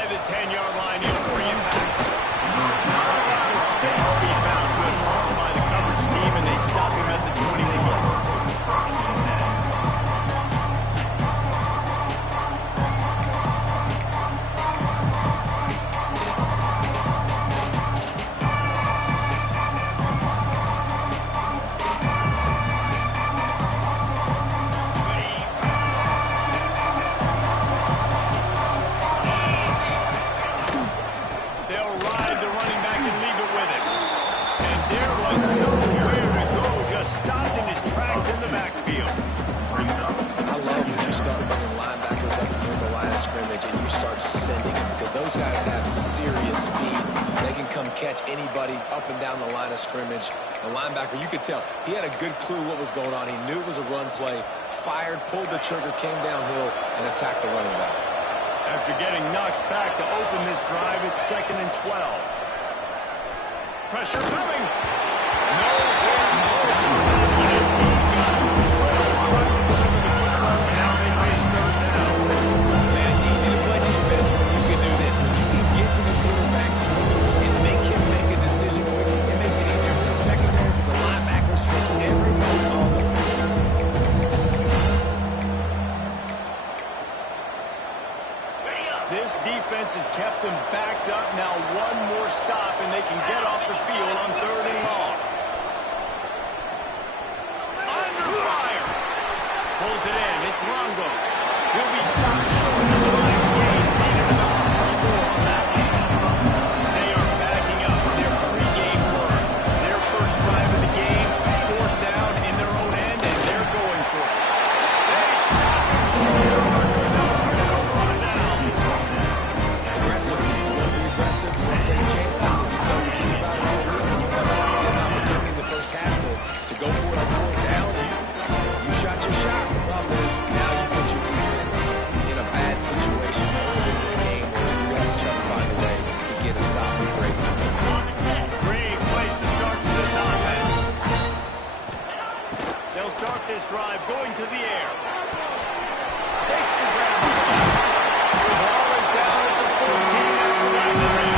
Inside the 10-yard line, he'll bring it back. Not a lot of space to be found. Good hustle by the coverage team, and they stop him at the 21. Catch anybody up and down the line of scrimmage. The linebacker, you could tell, he had a good clue what was going on. He knew it was a run play, fired, pulled the trigger, came downhill, and attacked the running back. After getting knocked back to open this drive, it's 2nd and 12. Pressure coming. Nowhere close on that one as he got trying to deliver the quarterback. Now they face 3rd down. Man, it's easy to play defense when you can do this. When you can get to the quarterback and make him make a decision, it makes it easier for the secondary, for the linebackers, for everybody on the field. This defense has kept them backed up. Now one more stop, and they can get off the field on 3rd and long. Under fire. Pulls it in. It's Longo. He'll be stopped short of the line. Gain needed about 3 more on that one. They are backing up their pregame words. Their first drive of the game, 4th down in their own end, and they're going for it. They stop him short. They'll turn it over on down. Aggressive, aggressive, you don't take chances, and you tell your team about it all week, and you come out and get an opportunity in the first half to go for it on 4th down. You shot your shot. The problem is now you put your defense in a bad situation in this game where you have to try to find a way to get a stop and break something. Great place to start for this offense. They'll start this drive going to the air. Takes the grab. The ball is down at the 14 after that play.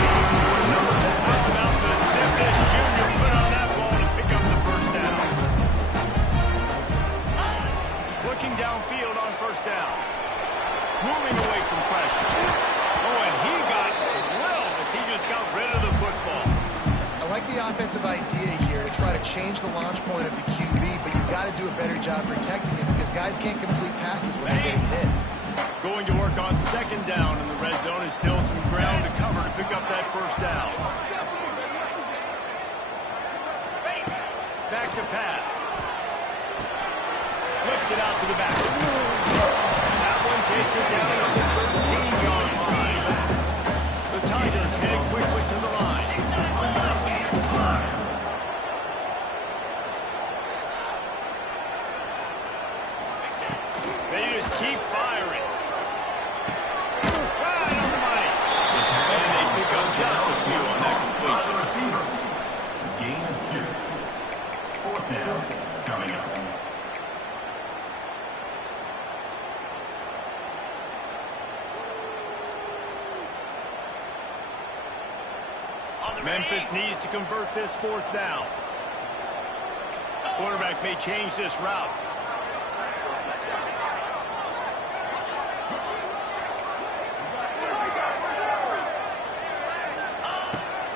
How about the zip this junior put on that ball to pick up the 1st down? Looking downfield on 1st down. Moving away from pressure. Oh, and he got drilled as he just got rid of the football. I like the offensive idea here to try to change the launch point of the QB, but you got to do a better job protecting him because guys can't complete passes when they're getting hit. Going to work on 2nd down in the red zone is still some ground to cover to pick up that 1st down. Back to pass. Flips it out to the back. That one takes it down at the 13-yard line. The Tigers heading quickly to the line. They just keep firing. Right on the money. And they pick up just a few on that completion. Gain of 2. 4th down coming up. Memphis needs to convert this 4th down. Quarterback may change this route.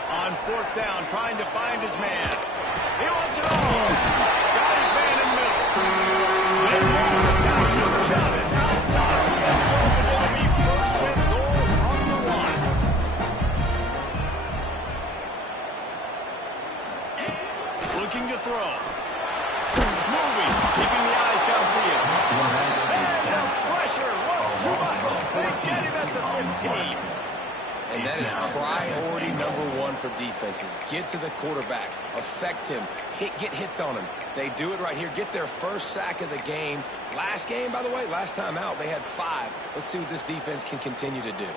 On 4th down, trying to find his man. He wants it all. Got his man in the middle. And makes the tackle just outside. And so it'll be 1st and goal from the 1. Looking to throw. Moving, keeping the eyes downfield. And the pressure was too much. They get him at the 15. And that is priority #1 for defenses. Get to the quarterback, affect him, get hits on him. They do it right here. Get their 1st sack of the game. Last game, by the way, last time out, they had 5. Let's see what this defense can continue to do.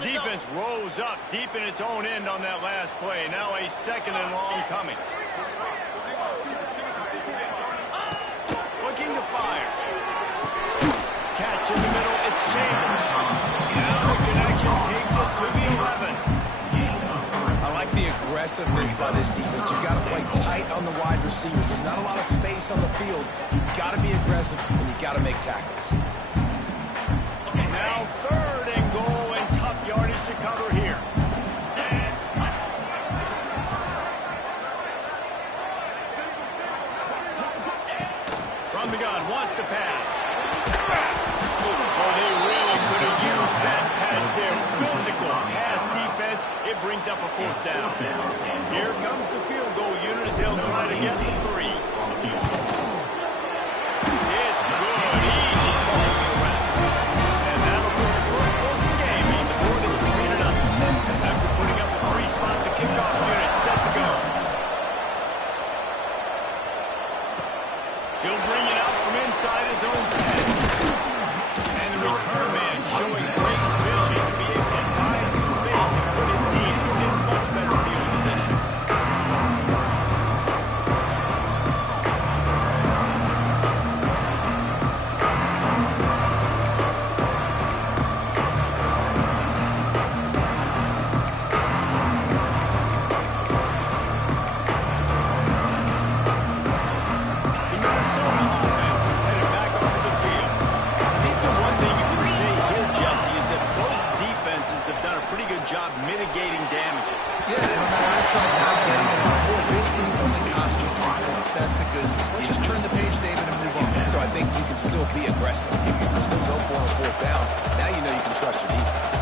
Defense rose up deep in its own end on that last play. Now a 2nd and long coming. aggressiveness by this defense. You've got to play tight on the wide receivers. There's not a lot of space on the field. You've got to be aggressive, and you've got to make tackles. Now 3rd and goal, and tough yardage to cover here. From the gun, wants to pass. Oh, they really could have used that pass there. Physical pass defense. It brings up a 4th down. Here comes the field goal unit as they'll try to get the 3. It's good. Easy call for the ref. And that'll put the first points in the game. On the board, it's 3-0. After putting up a 3-spot, the kickoff unit set to go. He'll bring it out from inside his own 10. And the return man showing great vision to be able to find some space and put his team in much better field position. The Minnesota offense is headed back onto the field. I think the one thing you can say here, Jesse, is that both defenses have done a pretty good job mitigating damages. Yeah, and on that last drive, not getting it on 4 basically only cost you 3 points. That's the good news. Let's just turn the page, David, and move on. So I think you can still be aggressive. You can still go for it on 4th down. Now you know you can trust your defense.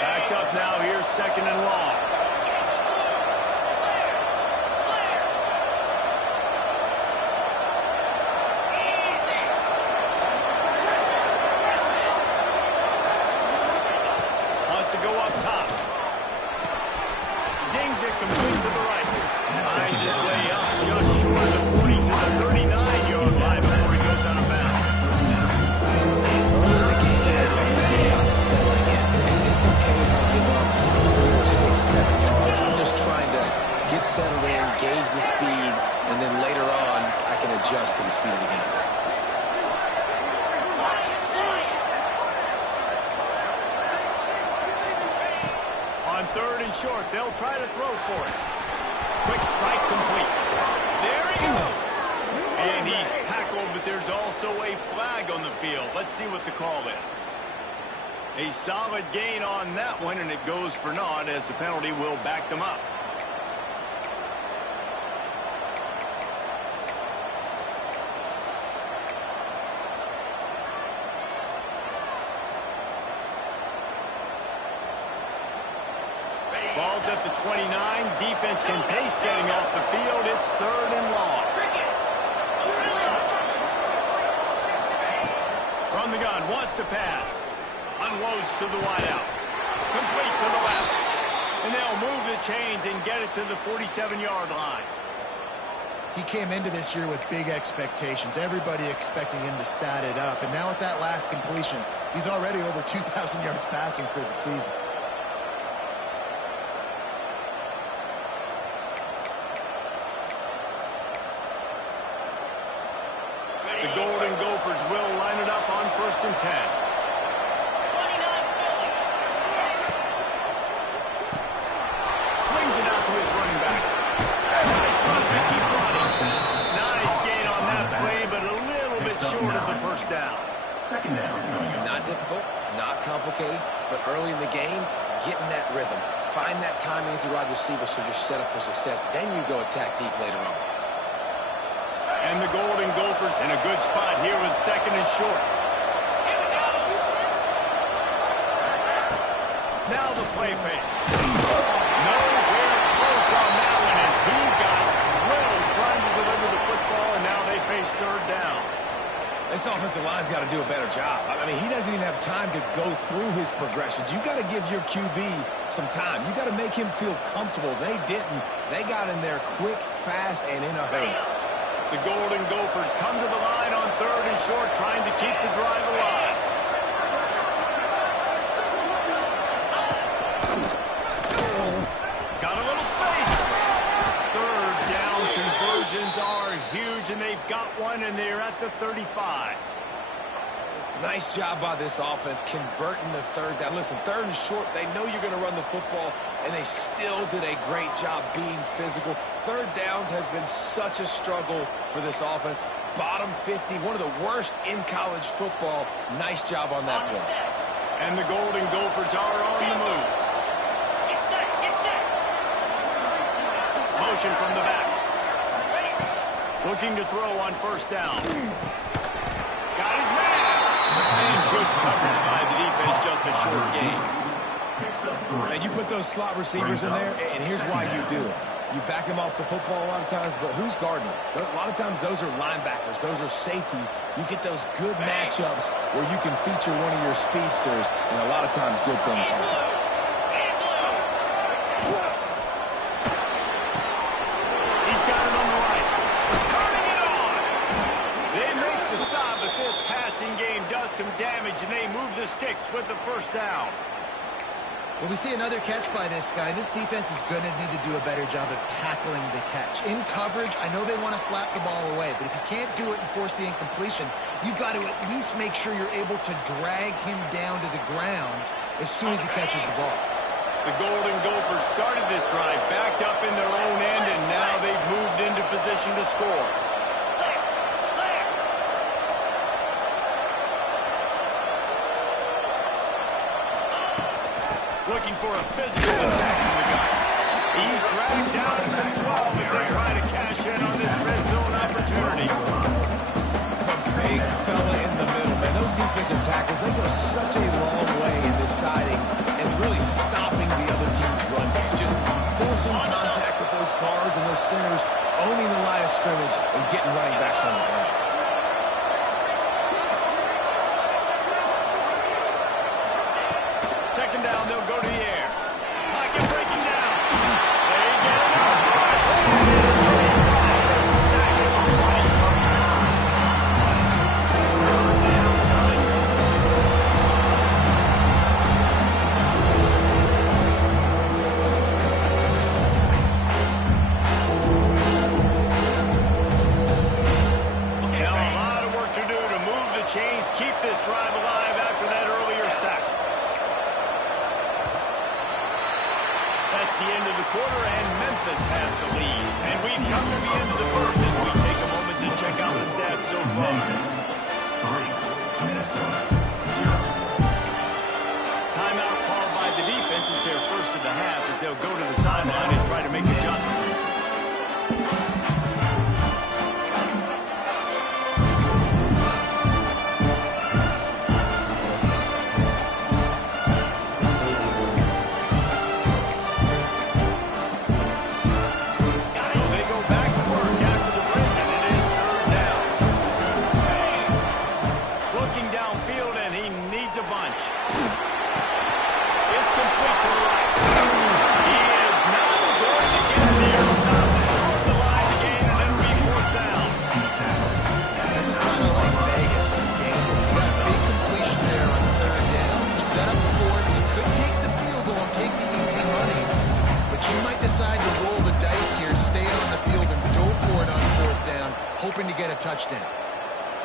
Backed up now, here's 2nd and long. Wants to go up top. Zings it complete to the right. Finds his way up just short of the 40 to the 39-yard line before he goes out of bounds. Early in the game, as a fan, I'm settling in. It's okay if I give up 4, 6, 7 yards. I'm just trying to get settled in, gauge the speed, and then later on, I can adjust to the speed of the game. On 3rd and short, they'll try to throw for it. Quick strike complete. There he goes. And he's tackled, but there's also a flag on the field. Let's see what the call is. A solid gain on that one, and it goes for naught as the penalty will back them up. Ball's at the 29. Defense can taste getting off the field. It's 3rd and long. From the gun, wants to pass. Unloads to the wideout. Complete to the left. And they'll move the chains and get it to the 47-yard line. He came into this year with big expectations. Everybody expecting him to stat it up. And now with that last completion, he's already over 2,000 yards passing for the season. The Golden Gophers will line it up on 1st and 10. Swings it out to his running back. Nice run to keep running. Nice gain on that play, but a little bit short of the 1st down. 2nd down. Not difficult, not complicated, but early in the game, get in that rhythm. Find that timing with your wide receiver so you're set up for success. Then you go attack deep later on. And the Golden Gophers in a good spot here with 2nd and short. Now the play fake. Nowhere close on that one as he got drilled trying to deliver the football, and now they face 3rd down. This offensive line's got to do a better job. I mean, he doesn't even have time to go through his progressions. You got to give your QB some time. You got to make him feel comfortable. They didn't. They got in there quick, fast, and in a hurry. The Golden Gophers come to the line on 3rd and short, trying to keep the drive alive. Got a little space. 3rd down conversions are huge, and they've got one, and they're at the 35. Nice job by this offense converting the third down. Listen, third and short, they know you're going to run the football, and they still did a great job being physical. Third downs has been such a struggle for this offense. Bottom 50, one of the worst in college football. Nice job on that play. And the Golden Gophers are on the move. Motion from the back. Looking to throw on first down. Got his man. And good coverage by the defense, just a short gain. And you put those slot receivers in there, and here's why you do it. You back them off the football a lot of times, but who's guarding them? A lot of times those are linebackers. Those are safeties. You get those good matchups where you can feature one of your speedsters, and a lot of times good things happen. He's got it on the right. Turning it on. They make the stop, but this passing game does some damage, and they move the sticks with the first down. Well, we see another catch by this guy. This defense is going to need to do a better job of tackling the catch. In coverage, I know they want to slap the ball away, but if you can't do it and force the incompletion, you've got to at least make sure you're able to drag him down to the ground as soon as he catches the ball. The Golden Gophers started this drive backed up in their own end, and now they've moved into position to score. Looking for a physical attack from the guy. He's dragged down at the 12 as they try to cash in on this red zone opportunity. The big fella in the middle, man. Those defensive tackles, they go such a long way in deciding and really stopping the other team's run game. Just forcing contact with those guards and those centers, owning the line of scrimmage, and getting running backs on the ground. Second down, they'll go to the air. Pocket breaking down. They get it out. It's off. There's a sack at the 20. Now a lot of work to do to move the chains, keep this drive alive after that earlier sack. That's the end of the quarter, and Memphis has the lead. And we've come to the end of the first as we take a moment to check out the stats so far. Memphis 3, Minnesota 0. Timeout called by the defense is their first of the half as they'll go to the sideline and try to make adjustments. Hoping to get a touchdown.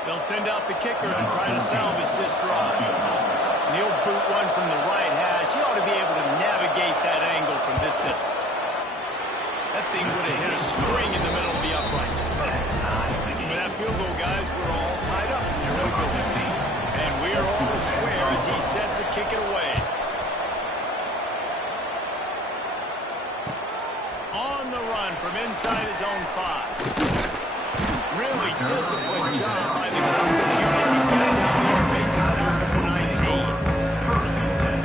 They'll send out the kicker to try to salvage this drive. He'll boot one from the right hash. He ought to be able to navigate that angle from this distance. That thing would have hit a string in the middle of the uprights. With that field goal, guys, we're all tied up. And we're all square as he's set to kick it away. On the run from inside his own 5. Really disciplined job by the Gophers. You can get it down here and make the stop at the 19. First and 10.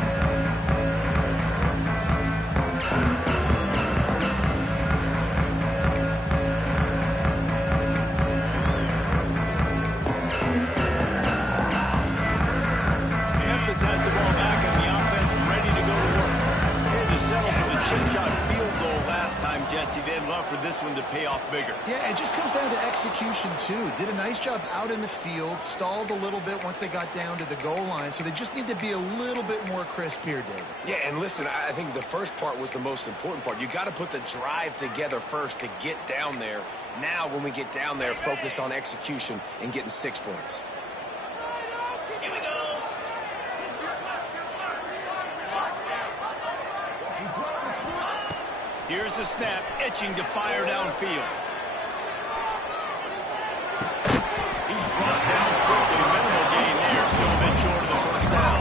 Memphis has the ball back and the offense ready to go to work. They had to settle for the chip shot field goal last time, Jesse. They'd love for this one to pay off bigger. Yeah, it just comes down to execution, too. Did a nice job out in the field, stalled a little bit once they got down to the goal line, so they just need to be a little bit more crisp here, David. Yeah, and listen, I think the first part was the most important part. You got to put the drive together first to get down there. Now, when we get down there, focus on execution and getting 6 points. Here we go. Here's the snap, itching to fire downfield. He's brought down quickly. Minimal gain there, still a bit short of the first down.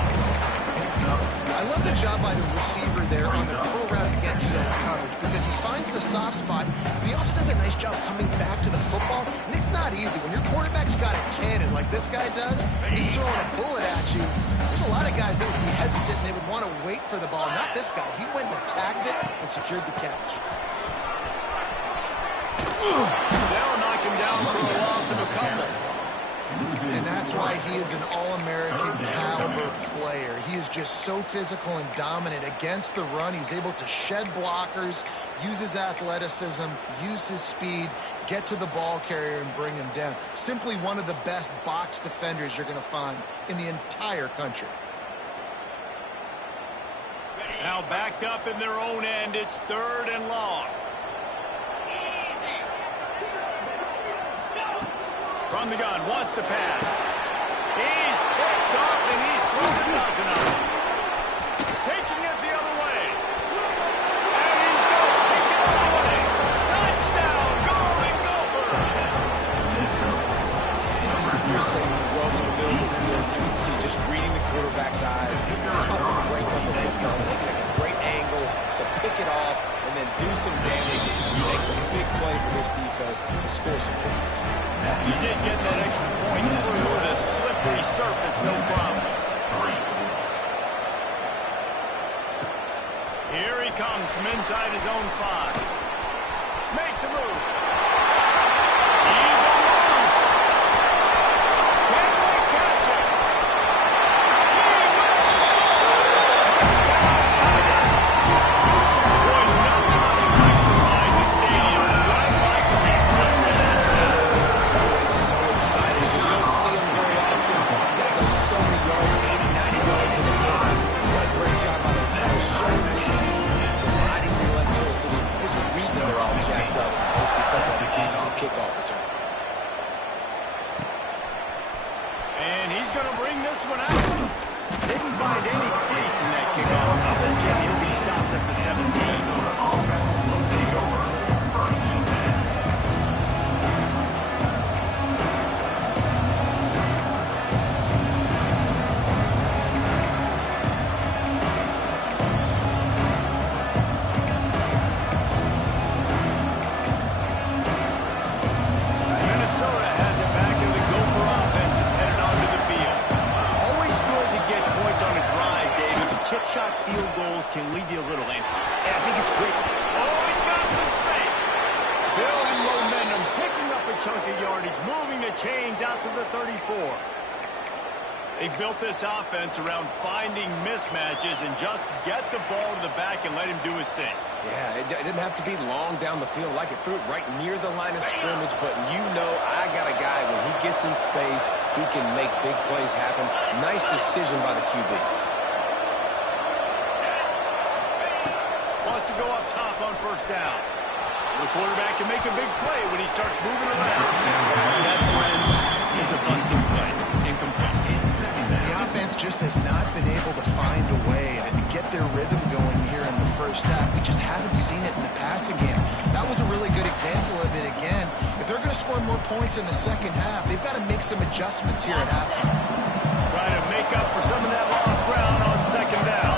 I love the job by the receiver there on the curl route against zone coverage because he finds the soft spot, but he also does a nice job coming back to the football, and it's not easy. When your quarterback's got a cannon like this guy does, he's throwing a bullet at you. There's a lot of guys that would be hesitant and they would want to wait for the ball. Not this guy. He went and attacked it and secured the catch. They'll knock him down for a loss of a couple. And that's why he is an All-American caliber player. He is just so physical and dominant against the run. He's able to shed blockers, use his athleticism, use his speed, get to the ball carrier and bring him down. Simply one of the best box defenders you're going to find in the entire country. Now backed up in their own end, it's 3rd and long. From the gun, wants to pass. He's picked off and he's thrown a dozen of them. Taking it the other way. And he's going to take it all the way. Touchdown, Golden Gopher. You're saying well in the middle of the field, you can see just reading the quarterback's eyes, about to break up the football, taking a great angle to pick it off and then do some damage and make the big play for this defense to score some points. He did get that extra point through the slippery surface, no problem. Here he comes from inside his own 5. Makes a move. He's on the loose. Can they catch him? He wins. Touchdown, Tiger. Boy, nothing like Verizon Stadium. Right like the It's always so exciting because you don't see them very often. You got to go so many yards, 80, 90 yards at a time. What a great job by the entire show. Providing the electricity. There's a reason they're all jacked up. It's because of that awesome kickoff return. And he's going to bring this one out. Didn't find any crease in that kickoff coverage, and he'll be stopped at the 17. Minnesota has it back, and the Gopher offense is headed onto the field. Always good to get points on a drive, David. The chip shot field goals can leave you a little empty. And I think it's great. Oh, he's got some space. Building momentum, picking up a chunk of yardage, moving the chains out to the 34. They built this offense around finding mismatches and just get the ball to the back and let him do his thing. Yeah, it didn't have to be long down the field. Like it threw it right near the line of scrimmage, but you know I got a guy, when he gets in space, he can make big plays happen. Nice decision by the QB. Wants to go up top on first down. The quarterback can make a big play when he starts moving around. That, friends, is a busted play. Incomplete. The offense just has not been able to find a way to get their rhythm going here in the first half. We just haven't seen it in the passing game. That was a really good example of it again. If they're going to score more points in the second half, they've got to make some adjustments here at halftime. Trying to make up for some of that lost ground on second down.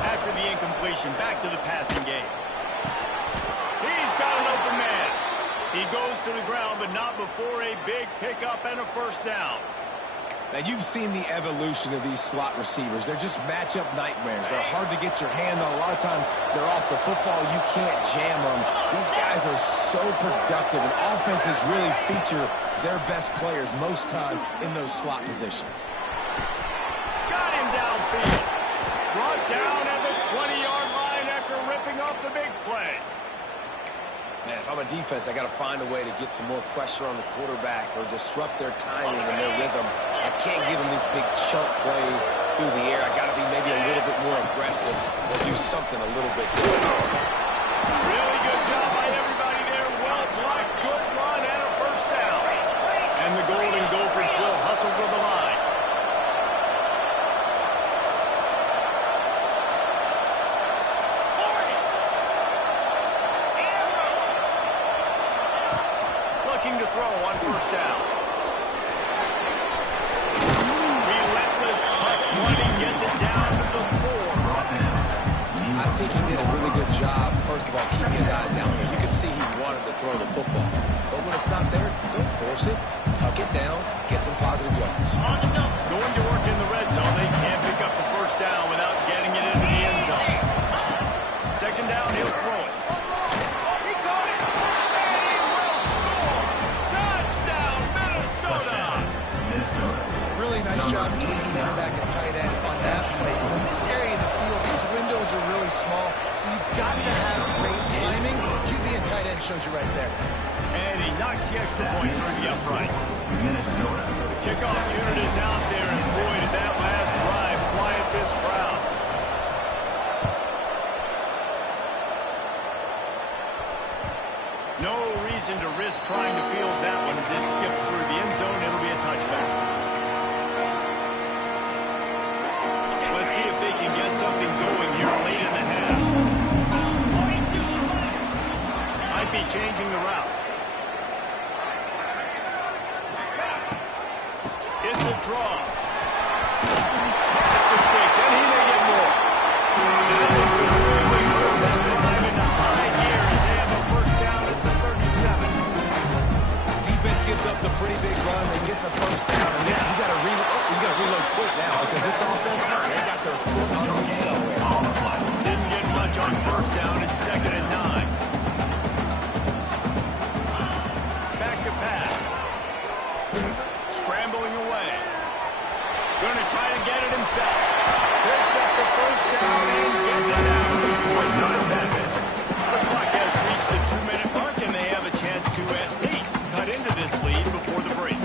After the incompletion, back to the passing game. He's got an open man. He goes to the ground, but not before a big pickup and a first down. Now, you've seen the evolution of these slot receivers. They're just matchup nightmares. They're hard to get your hand on. A lot of times, they're off the football. You can't jam them. These guys are so productive, and offenses really feature their best players most time in those slot positions. Got him downfield. Brought down at the 20-yard line after ripping off the big play. Man, if I'm a defense, I got to find a way to get some more pressure on the quarterback or disrupt their timing and their rhythm. I can't give them these big chunk plays through the air. I got to be maybe a little bit more aggressive or do something a little bit different. Really good job by everybody there. Well blocked, good run, and a first down. And the Golden Gophers will hustle to the line. throw on first down. Relentless tuck running gets it down to the 4. I think he did a really good job, first of all, keeping his eyes down there. You could see he wanted to throw the football. But when it's not there, don't force it. Tuck it down, get some positive yards. Going to work in the red zone. They can't pick up the first down without getting it into the end zone. Second down, he'll throw it. He caught it, and he will score. Touchdown, Minnesota. Really nice job between quarterback and tight end on that play. In this area of the field, these windows are really small, so you've got to have great timing. QB and tight end shows you right there. And he knocks the extra point through the uprights. Minnesota. The kickoff unit is out there, and boy, did that last drive quiet this crowd. No reason to risk trying to field that one as it skips through the end zone. It'll be a touchback. Let's see if they can get something going here late in the half. Might be changing the route. It's a draw. Pass the sticks, and he may get more. That is the really move this drive into high gear as they have a first down at the 37. Defense gives up the pretty big run. They get the first down. And listen, you got to reload quick now because this offense, they got their foot on the accelerator. Didn't get much on first down. It's 2nd and 9. Back to pass. Scrambling away. Going to try to get it himself. Picks up the first down and gets it down to the point. Memphis. The clock has reached the 2-minute mark, and they have a chance to at least cut into this lead before the break.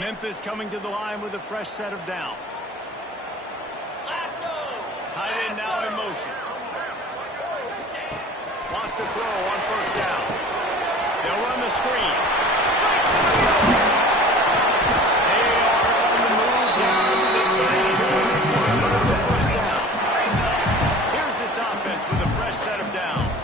Memphis coming to the line with a fresh set of downs. Tight end now in motion. Wants to throw on first down. They'll run the screen. They are on the move down to the 32 the first down. Here's this offense with a fresh set of downs.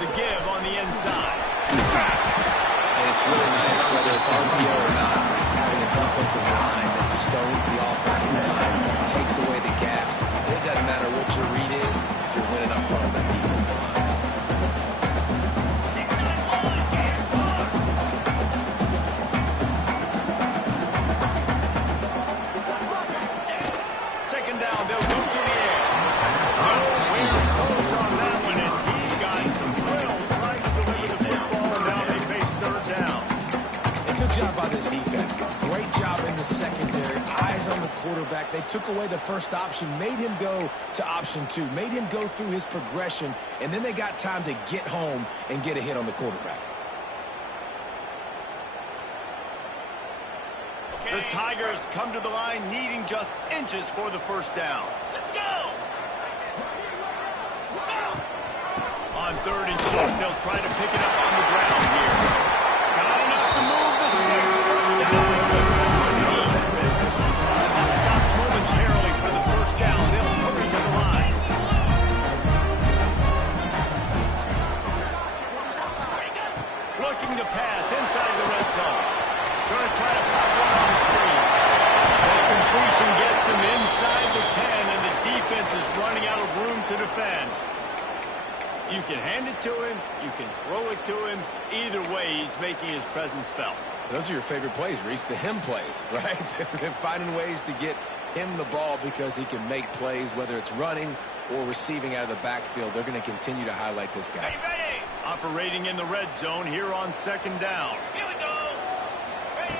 The give on the inside. And it's really nice, whether it's RPO or not, is having a defensive line that stones the offensive line, takes away the gaps. It doesn't matter what your read is if you're winning up front of that defensive line. Second down, they'll go to the air. Nowhere close on that one as he got drilled trying to deliver the football, and now they face third down. A good job by this defense. Great job in the secondary. Eyes on the quarterback. They took away the first option, made him go to option 2, made him go through his progression, and then they got time to get home and get a hit on the quarterback. The Tigers come to the line needing just inches for the first down. Let's go! On 3rd and short, they'll try to pick it up on the ground here. Got enough to move the sticks. First down to the 17. Clock stops momentarily for the first down. They'll hurry to the line. Looking to pass inside the red zone. Going to try to pop one on the screen. That completion gets them inside the 10, and the defense is running out of room to defend. You can hand it to him. You can throw it to him. Either way, he's making his presence felt. Those are your favorite plays, Reese, the him plays, right? They're finding ways to get him the ball because he can make plays, whether it's running or receiving out of the backfield. They're going to continue to highlight this guy. Ready. Operating in the red zone here on 2nd down. Here we go. Ready.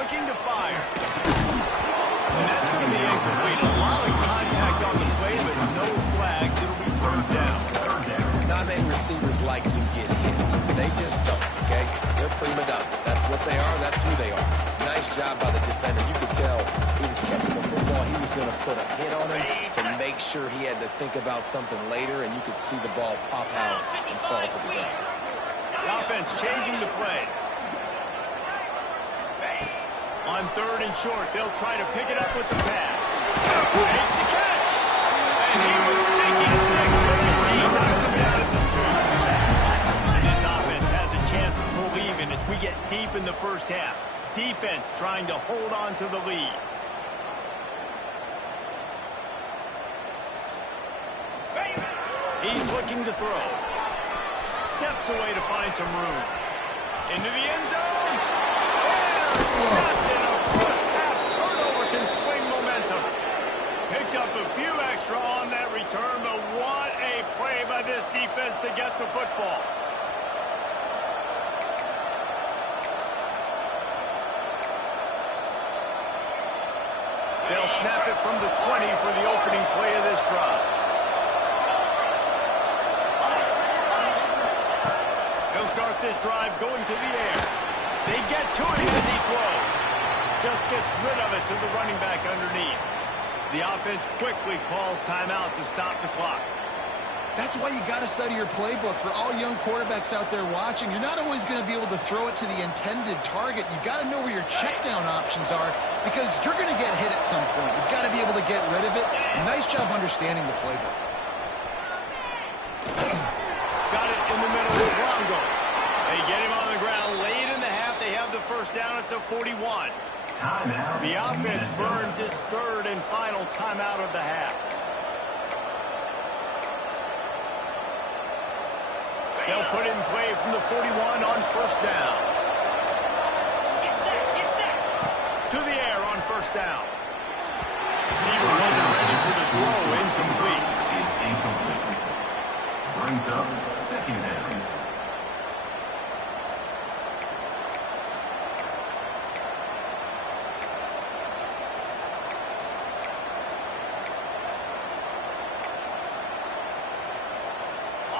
Looking to fire. And that's going to be incomplete. A lot of contact on the play, but no flags. It'll be 3rd down. Non-name receivers like to get hit. They just don't, okay? They're prima donnas. That's what they are. That's who they are. Nice job by the defender. You could tell he was catching the football ball, he was going to put a hit on him to make sure he had to think about something later, and you could see the ball pop out and fall to the ground. The offense changing the play. On 3rd and short, they'll try to pick it up with the pass. Makes the catch! And he was thinking 6, but he knocks him down at the 2. And this offense has a chance to pull even as we get deep in the first half. Defense trying to hold on to the lead. He's looking to throw. Steps away to find some room. Into the end zone. Intercepted. A first-half turnover can swing momentum. Picked up a few extra on that return, but what a play by this defense to get the football. They'll snap it from the 20 for the opening play of this drive. He'll start this drive going to the air. They get to it as he throws. Just gets rid of it to the running back underneath. The offense quickly calls timeout to stop the clock. That's why you got to study your playbook. For all young quarterbacks out there watching, you're not always going to be able to throw it to the intended target. You've got to know where your check down options are because you're going to get hit at some point. You've got to be able to get rid of it. Nice job understanding the playbook. Got it in the middle. It's Longo. They get him on the ground. Late in the half, they have the first down at the 41. Timeout. The offense burns its 3rd and final timeout of the half. They'll put it in play from the 41 on first down. To the air on first down. Receiver wasn't ready for the throw. Incomplete. Is incomplete. Brings up 2nd down.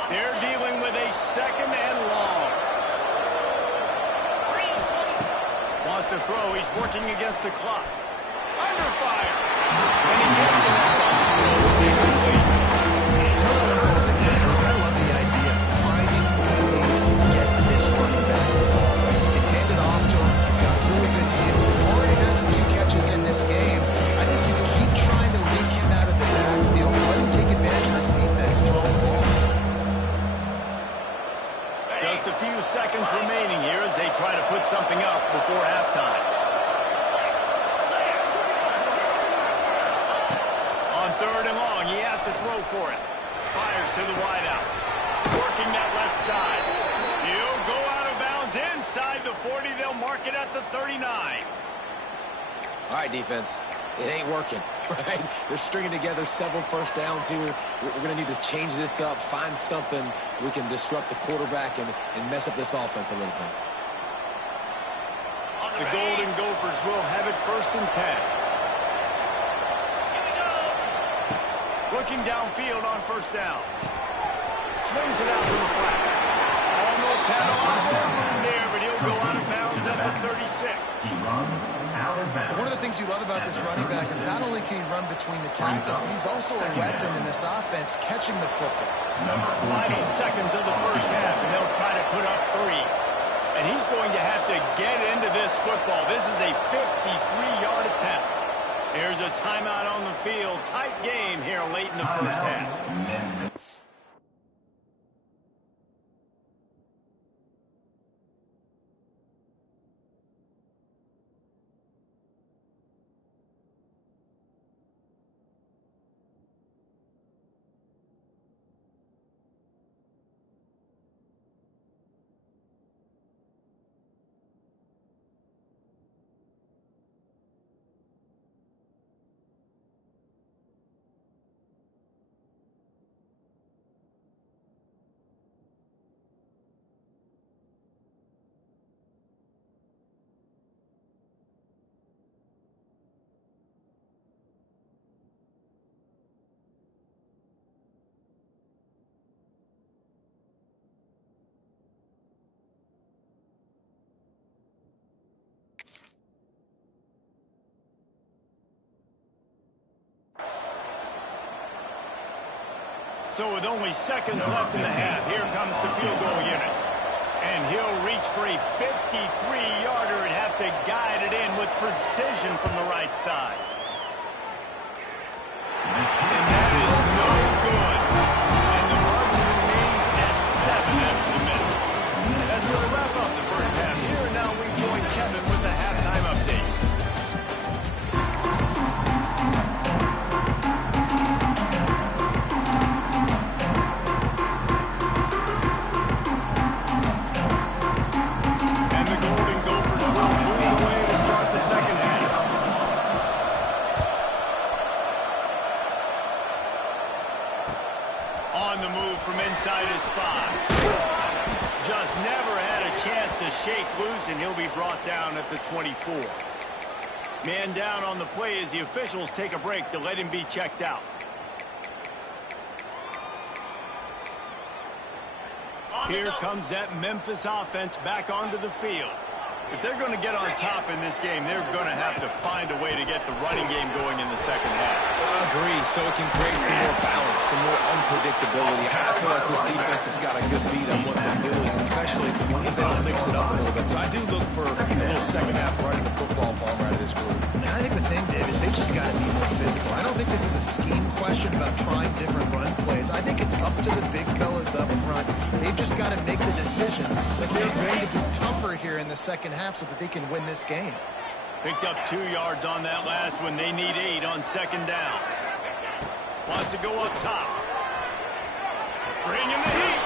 They're dealing with a 2nd and long. Wants to throw. He's working against the clock. Under fire. And he can't connect on the throw. It's incomplete. I love the idea of finding ways to get this running back the ball. You can hand it off to him. He's got really good hands. He already has a few catches in this game. I think you can keep trying to leak him out of the backfield. Let him take advantage of this defense. Throw the ball. Just a few seconds remaining here as they try to put something up before halftime. On 3rd and long, he has to throw for it. Fires to the wideout. Working that left side. He'll go out of bounds inside the 40. They'll mark it at the 39. All right, defense. It ain't working, right? They're stringing together several first downs here. We're going to need to change this up, find something we can disrupt the quarterback and mess up this offense a little bit. The Golden Gophers will have it 1st and 10. Looking downfield on first down. Swings it out to the flat. Almost had a lot more room there, but he'll go out of bounds at the 36. He runs out of bounds. One of the things you love about this running back is not only can he run between the tackles, but he's also a weapon in this offense catching the football. Number 14. Final seconds of the first half, and they'll try to put up 3. And he's going to have to get into this football. This is a 53-yard attempt. Here's a timeout on the field. Tight game here late in the first half. Memphis. So with only seconds left in the half, here comes the field goal unit. And he'll reach for a 53-yarder and have to guide it in with precision from the right side. And that is no good. And the margin remains at 7 after the minute. That's going to wrap up the first half here. And now we join Kevin with the halftime update. On the move from inside his spot. Just never had a chance to shake loose, and he'll be brought down at the 24. Man down on the play as the officials take a break to let him be checked out. Here comes that Memphis offense back onto the field. If they're going to get on top in this game, they're going to have to find a way to get the running game going in the second half. I agree, so it can create some more balance, some more unpredictability. I feel like this defense has got a good beat on what they're doing, especially if they don't mix it up a little bit. So I do look for a little second half running the football bomb out of this group. And I think the thing, Dave, is they just got to be more physical. I don't think this is a scheme question about trying different run plays. I think it's up to the big fellas up front. They've just got to make the decision that they're going to be tougher here in the second half so that they can win this game. Picked up 2 yards on that last one. They need 8 on second down. Wants to go up top. Bring him the heat.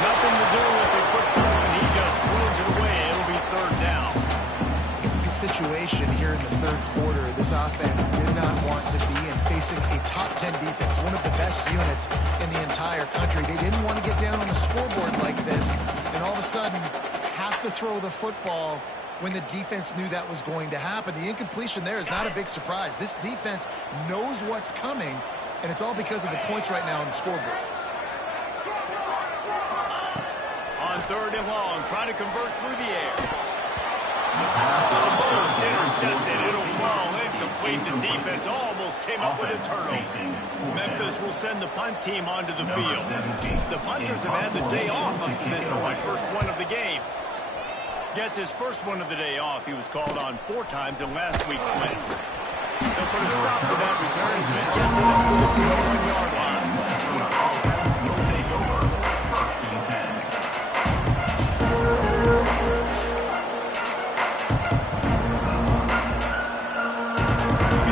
Nothing to do with the football, and he just throws it away. It'll be third down. This is a situation here in the third quarter this offense did not want to be in, facing a top 10 defense, one of the best units in the entire country. They didn't want to get down on the scoreboard like this, and all of a sudden have to throw the football when the defense knew that was going to happen. The incompletion there is not a big surprise. This defense knows what's coming, and it's all because of the points right now on the scoreboard. On third and long, trying to convert through the air. Almost intercepted. It'll fall incomplete. The defense almost came up with a turnover. Memphis will send the punt team onto the field. The punters have had the day off up to this point. First one of the game. Gets his first one of the day off. He was called on 4 times in last week's win. They'll put a stop to that return as he gets it up to the 51-yard line. Will take over first and 10.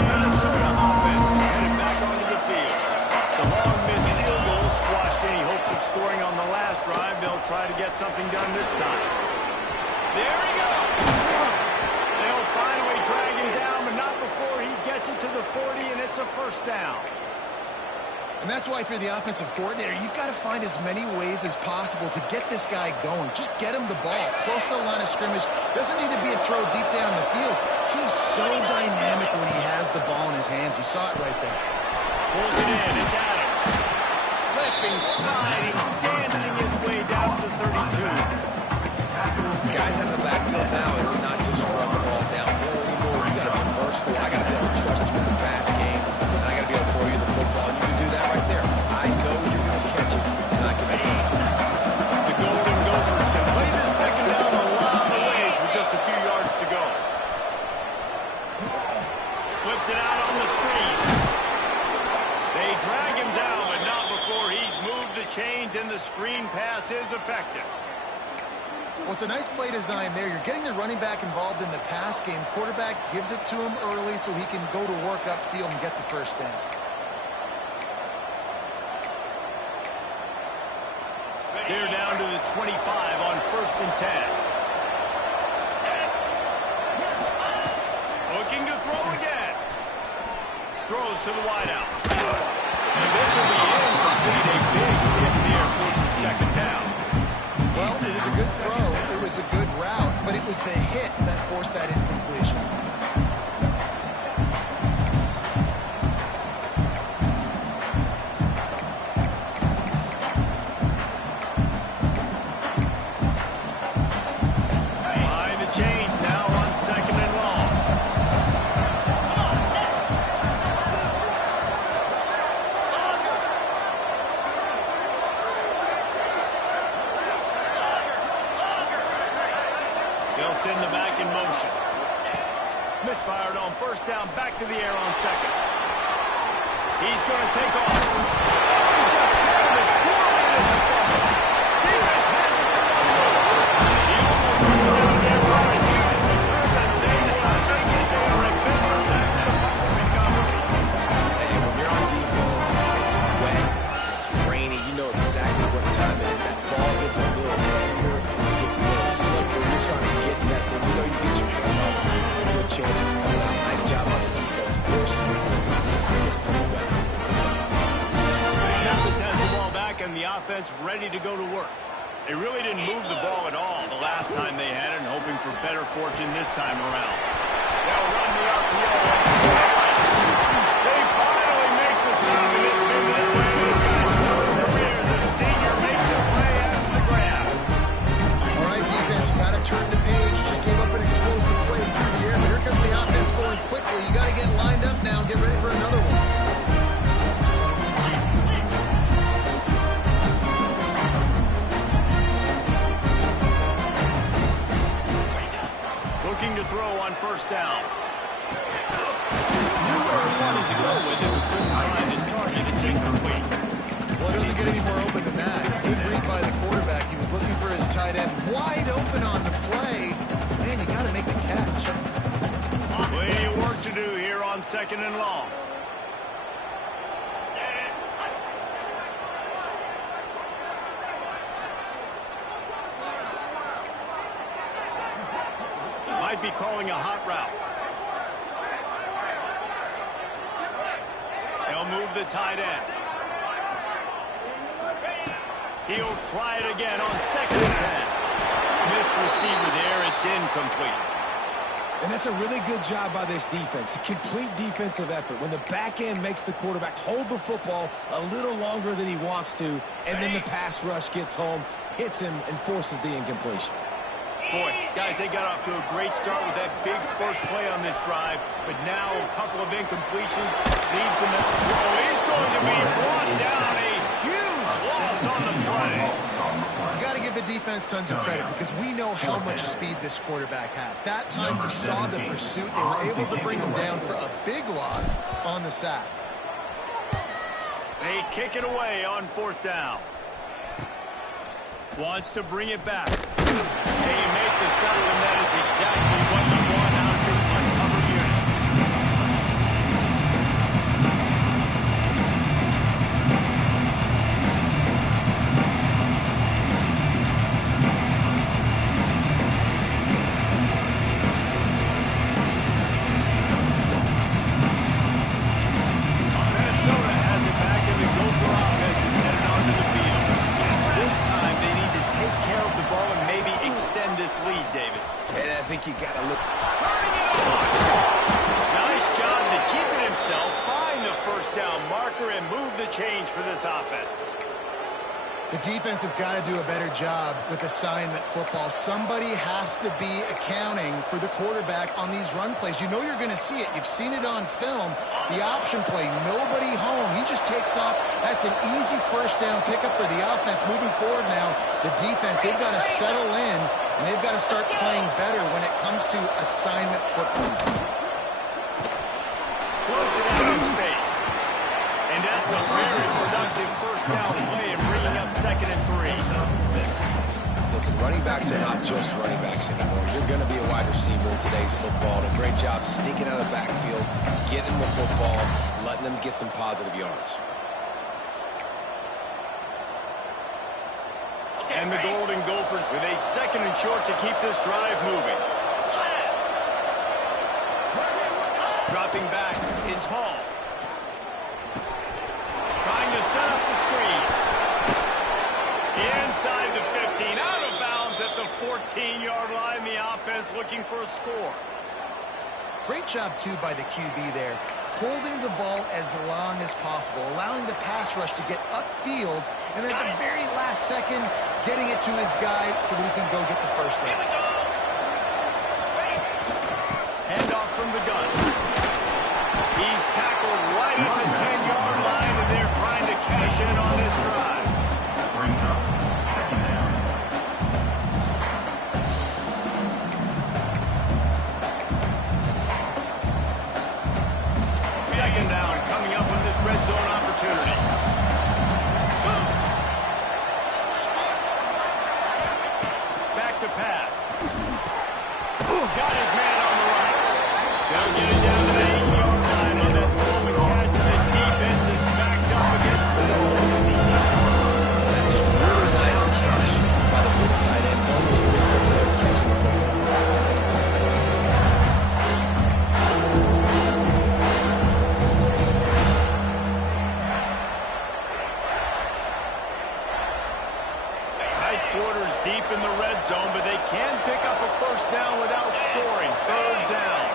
Minnesota offense is headed back onto the field. The long missed field goal squashed any hopes of scoring on the last drive. They'll try to get something done this time. There he goes. They'll finally drag him down, but not before he gets it to the 40, and it's a first down. And that's why if you're the offensive coordinator, you've got to find as many ways as possible to get this guy going. Just get him the ball close to the line of scrimmage. Doesn't need to be a throw deep down the field. He's so dynamic when he has the ball in his hands. You saw it right there. Pulls it in. It's Adams. Slipping, sliding, dancing his way down to the 32. Guys out of the backfield now, it's not just run the ball downhill anymore. You got to be versatile. I got to be able to trust you in the pass game, and I got to be able to throw you the football. You can do that right there. I know you're going to catch it, and I can make it. The Golden Gophers can play this second down a lot of ways with just a few yards to go. Flips it out on the screen. They drag him down, but not before he's moved the chains, and the screen pass is effective. Well, it's a nice play design there. You're getting the running back involved in the pass game. Quarterback gives it to him early so he can go to work upfield and get the first down. They're down to the 25 on first and 10. Looking to throw again. Throws to the wideout. And this will be incomplete. A big hit there pushes second down. Well, it was a good throw. It was a good route, but it was the hit that forced that incompletion. Behind the chains now on second and long. Misfired on first down, back to the air on second. He's going to take off. Oh, he just handled it poorly, and it's a fumble. Defense has it for one more. He almost runs down there for a huge return, and they will take it there in business after the fumble recovery. Hey, when you're on defense, it's wet, it's rainy, you know exactly what time it is. That ball gets a little heavier, it gets a little slicker. You're trying to get to that thing. You know you get your hand on it. There's a good chance it's coming out. Nice job on the defense, forcing the assist from the weather. Memphis has the ball back and the offense ready to go to work. They really didn't move the ball at all the last time they had it, and hoping for better fortune this time around. They'll run the RPO. They finally make the stop, and it's been this way this guy's whole career as a senior makes a play after the grab. All right, defense, you got to turn the page. Just gave up an explosive play through the air, but here comes the offense going quickly. You got to get lined up now and get ready for another one. Looking to throw on first down. Knew where he wanted to go with it, but couldn't find his target. It's incomplete. Well, it doesn't get any more open than that. Good read by the quarterback. He was looking for his tight end wide open on the play. Man, you got to make the catch. Plenty of work to do here on second and long. Might be calling a hot route. They'll move the tight end. He'll try it again on second and 10. Missed receiver there. It's incomplete. And that's a really good job by this defense. A complete defensive effort. When the back end makes the quarterback hold the football a little longer than he wants to, and then the pass rush gets home, hits him, and forces the incompletion. Boy, guys, they got off to a great start with that big first play on this drive, but now a couple of incompletions leaves him at the throw. He's going to be brought down. A huge loss on the play. You got to give the defense tons of credit because we know how much speed this quarterback has. That time you saw the pursuit. They were able to bring him down for a big loss on the sack. They kick it away on fourth down. Wants to bring it back. They make the stop, and that is exactly what you want out of your uncovered unit. Minnesota has it back, and the Gopher offense is headed onto the field. This time they need to take care of the ball and maybe extend this lead, David. And I think you got to look. Turning it on! Nice job to keep it himself, find the first down marker, and move the change for this offense. The defense has got to do a better job with assignment football. Somebody has to be accounting for the quarterback on these run plays. You know you're going to see it. You've seen it on film. The option play, nobody home. He just takes off. That's an easy first down pickup for the offense. Moving forward now, the defense, they've got to settle in, and they've got to start playing better when it comes to assignment football. Floats it out in space. And that's a very productive first down play and bringing up second and 3. Listen, running backs are not just running backs anymore. You're going to be a wide receiver in today's football. And a great job sneaking out of the backfield, getting the football, letting them get some positive yards. And the Golden Gophers with a second and short to keep this drive moving. Dropping back, it's Hall. Trying to set up the screen. Inside the 15, out of bounds at the 14-yard line. The offense looking for a score. Great job, too, by the QB there. Holding the ball as long as possible, allowing the pass rush to get upfield, and at the very last second, getting it to his guy so that he can go get the first down. Handoff from the gun. He's tackled right at the 10-yard line, and they're trying to cash in on this drive. Brings up second down. They'll get it down to the 8-yard line on that throw and catch. The defense is backed up against the goal. Just really nice catch by the big tight end. Almost brings up there catching the football. Quarters deep in the red zone, but they can pick up a first down without scoring. Third down.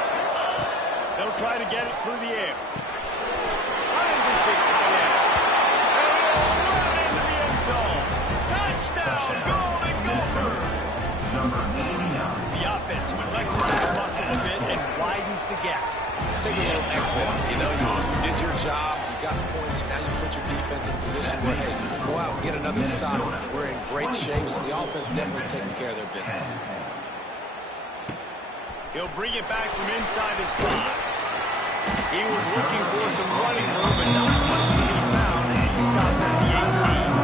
They'll try to get it through the air. Finds his big tight end. And he'll run into the end zone. Touchdown, Golden Gophers. The offense flexes its muscle a bit and widens the gap. Take a little exit. You know, you did your job. You got the points. Now you put your defense in a position where, hey, go out and get another stop. We're in great shape, so the offense definitely taking care of their business. He'll bring it back from inside his spot. He was looking for some running room, but not much to be found as he stopped at the 18.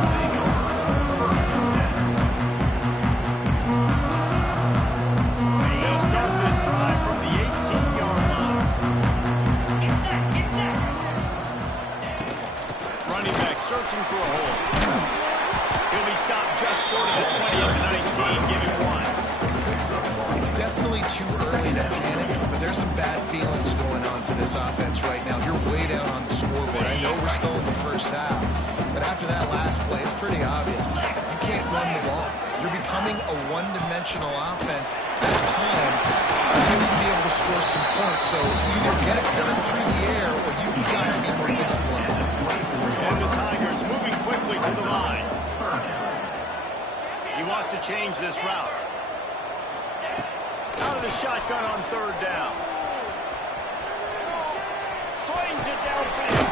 They'll start this drive from the 18-yard line. Running back searching for a hole. He'll be stopped just short of the 20 at the 19. Give him one. It's definitely too early to panic, but there's some bad feelings going on for this offense right now. You're way down on the scoreboard. I know we're still in the first half, but after that last play, it's pretty obvious. You can't run the ball. You're becoming a one-dimensional offense at a time. You need to be able to score some points, so either get it done through the air or you've got to be more visible up front. And the Tigers moving quickly to the line. He wants to change this route. Out of the shotgun on third down. Slings it downfield.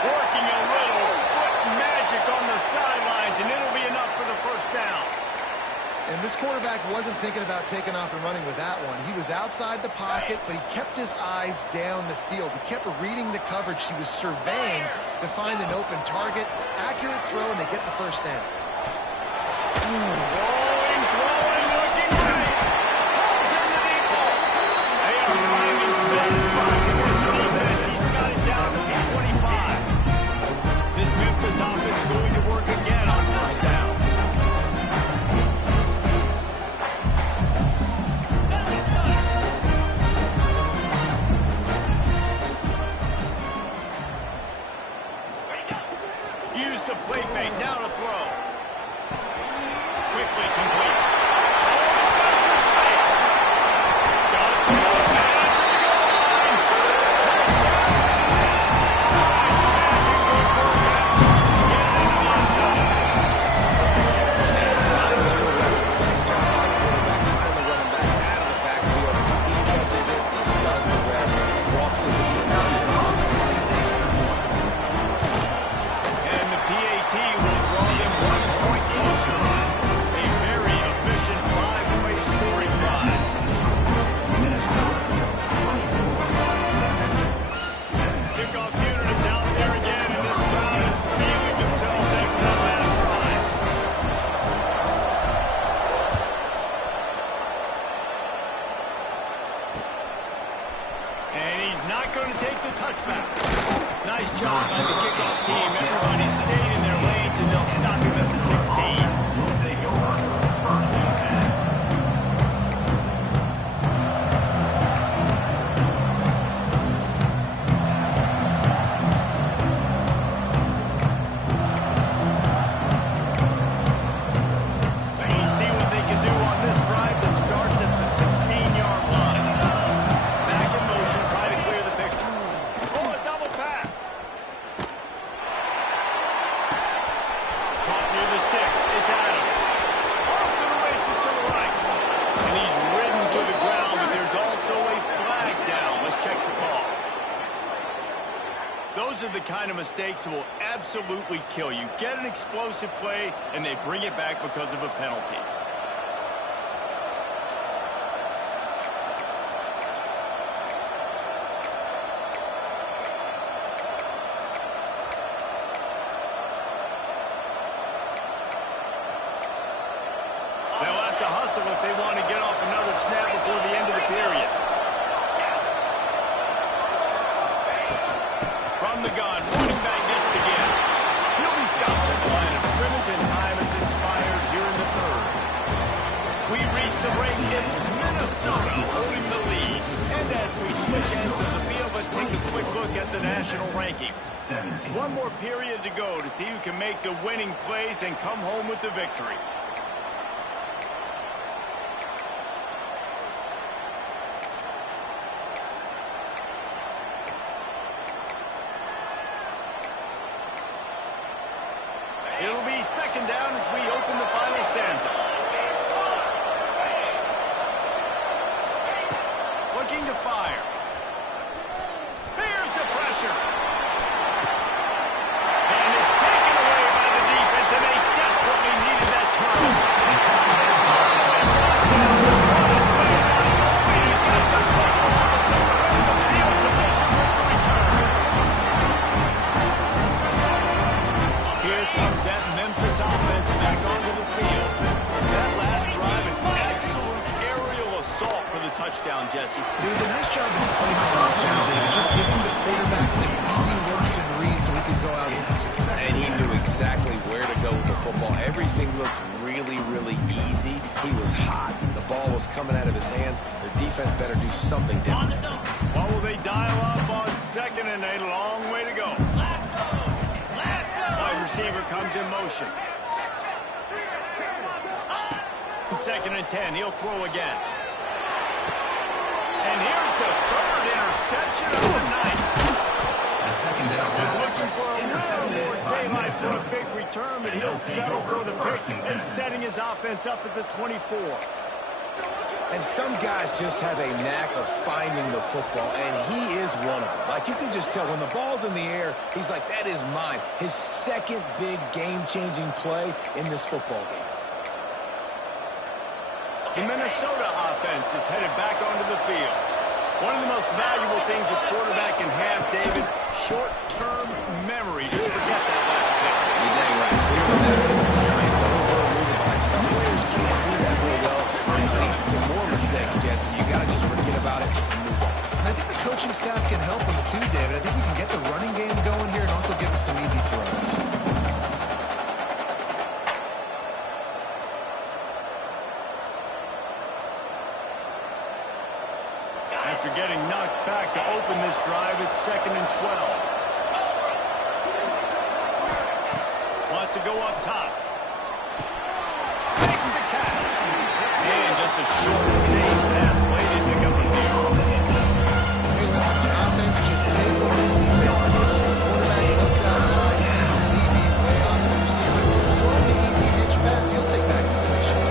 Working a little foot magic on the sidelines, and it'll be enough for the first down. And this quarterback wasn't thinking about taking off and running with that one. He was outside the pocket, but he kept his eyes down the field. He kept reading the coverage. He was surveying to find an open target. Accurate throw, and they get the first down. Rolling, throwing, looking great. Pulls in the deep ball. They are finding safe spots in this defense. He's got it down to the 25. This Memphis offense going to work again on first down. Use the play fake, now to throw. Quickly complete. Oh, he's got some space. Got it to the man after the goal line. Touchdown. Nice magic good work out. Get it into the end zone. And finds your weapons. Nice job by the quarterback. Finally running back out of the backfield. He catches it. He does the rest. Walks into the end zone. And the PAT will draw them 1 point closer. A very efficient 5-way scoring drive. Kickoff unit is out there again, and this crowd is feeling themselves after that last drive. And he's not going to take the touchback. Nice job by the kickoff team. Everybody stayed in their lanes, and they'll stop him at the 16. You see what they can do on this drive that starts at the 16-yard line. Back in motion, try to clear the picture. Oh, a double pass. Caught near the sticks. It's Adams. Off to the races to the right. And he's ridden to the ground, but there's also a flag down. Let's check the call. Those are the kind of mistakes that will absolutely kill you. Get an explosive play, and they bring it back because of a penalty. They'll have to hustle if they want to get off another snap before the end of the period. From the gun, running back gets to give. He'll be stopped at the line of scrimmage, and time has expired here in the third. We reach the break. It's Minnesota holding the lead. And as we switch ends of the field, let's take a quick look at the national rankings. 17. One more period to go to see who can make the winning plays and come home with the victory. It'll be second down as we open the final stanza. Looking to fire. Here's the pressure. And it's taken away by the defense, and they desperately needed that turnover. Field position with the return. Here comes that Memphis offense back onto the field. That last drive, an absolute aerial assault for the touchdown, Jesse. It was a nice job of the play number 2, David. Just giving the quarterback some easy looks and reads so he could go out and execute. And he knew exactly where to go with the football. Everything looked really, really easy. He was hot. The ball was coming out of his hands. The defense better do something different. What will they dial up on second and a long way to go? Wide receiver comes in motion. Second and 10, he'll throw again. And here's the third interception of the night. Was looking for a little more daylight for a big return, but he'll settle for the pick and setting his offense up at the 24. And some guys just have a knack of finding the football, and he is one of them. Like, you can just tell when the ball's in the air, he's like, that is mine. His second big game-changing play in this football game. The Minnesota offense is headed back onto the field. One of the most valuable things a quarterback can have, David, short-term memory. Just forget that last pick. You're dang right. Clear that is it's over and moving on. Some players can't do that real well, and it leads to more mistakes, Jesse. You got to just forget about it and move on. And I think the coaching staff can help him too, David. I think we can get the running game going here and also give him some easy throws. After getting knocked back to open this drive, it's second and 12. Wants to go up top. Takes the catch. And just a short, safe pass play to pick up a field. Hey, listen, on offense, just take what the defense is. The quarterback looks out wide, he sees the DB way off the receiver. Throw him the easy hitch pass, he'll take that completion.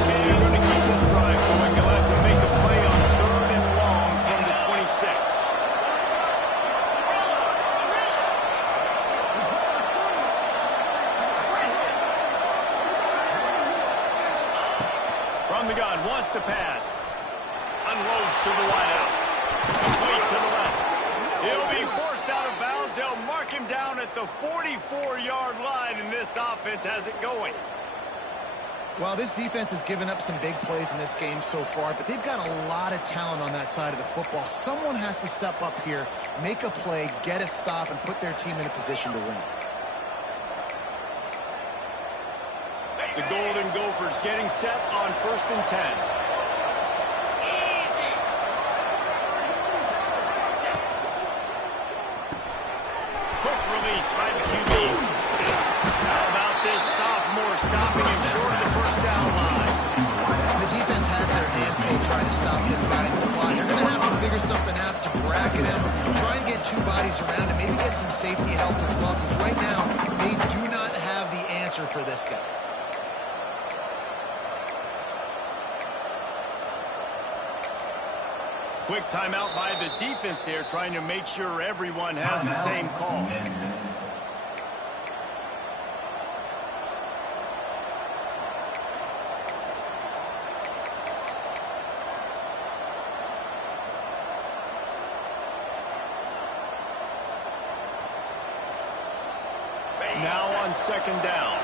And you're going to keep this drive going. You'll have to make a play on third and long from the 26. From the gun, wants to pass. Unloads to the wideout. Complete to the left. He'll be forced out of bounds. They'll mark him down at the 44-yard line, and this offense has it going. Well, this defense has given up some big plays in this game so far, but they've got a lot of talent on that side of the football. Someone has to step up here, make a play, get a stop, and put their team in a position to win. The Golden Gophers getting set on first and 10. Quick release by the QB. How about this sophomore stopping him short of the first down line? The defense has their hands full trying to stop this guy in the slot. They're going to have to figure something out to bracket him, try and get two bodies around him, maybe get some safety help as well, because right now they do not have the answer for this guy. Quick timeout by the defense there, trying to make sure everyone has the same call. Now on second down.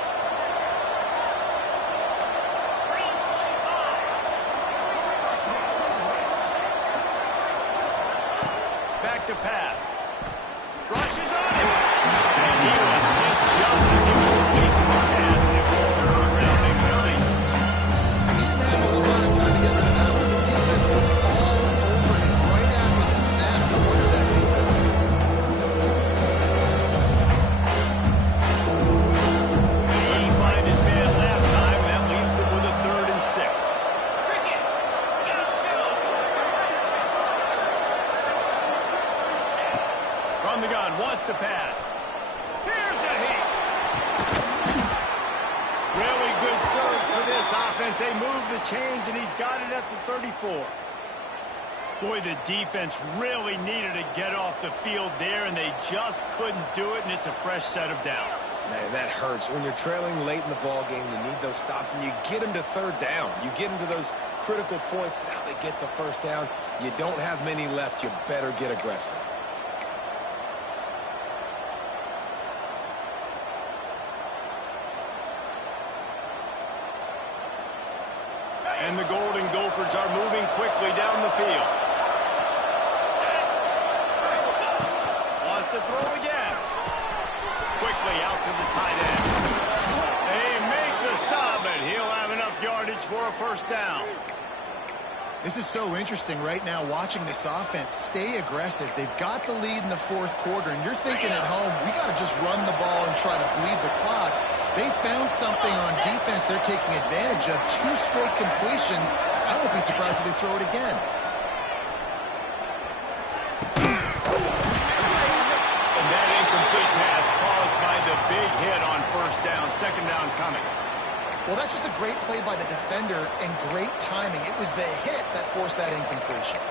Back to pass. Rushes on him. And he was hit just as he was releasing the pass, and it rolled to the ground big nine. He didn't have a whole lot of time to get to that one. The defense was all over him right after the snap. No wonder that big fell. He didn't find his man last time. That leaves him with a 3rd and 6. From the gun, wants to pass. Here's a hit. Really good surge for this offense. They move the chains, and he's got it at the 34. Boy, the defense really needed to get off the field there, and they just couldn't do it, and it's a fresh set of downs. Man, that hurts. When you're trailing late in the ball game, you need those stops, and you get them to 3rd down. You get them to those critical points. Now they get the 1st down. You don't have many left. You better get aggressive. And the Golden Gophers are moving quickly down the field. Wants to throw again. Quickly out to the tight end. They make the stop, and he'll have enough yardage for a 1st down. This is so interesting right now watching this offense stay aggressive. They've got the lead in the 4th quarter, and you're thinking at home, we got to just run the ball and try to bleed the clock. They found something on defense they're taking advantage of. 2 straight completions. I won't be surprised if they throw it again. And that incomplete pass caused by the big hit on 1st down. 2nd down coming. Well, that's just a great play by the defender and great timing. It was the hit that forced that incompletion.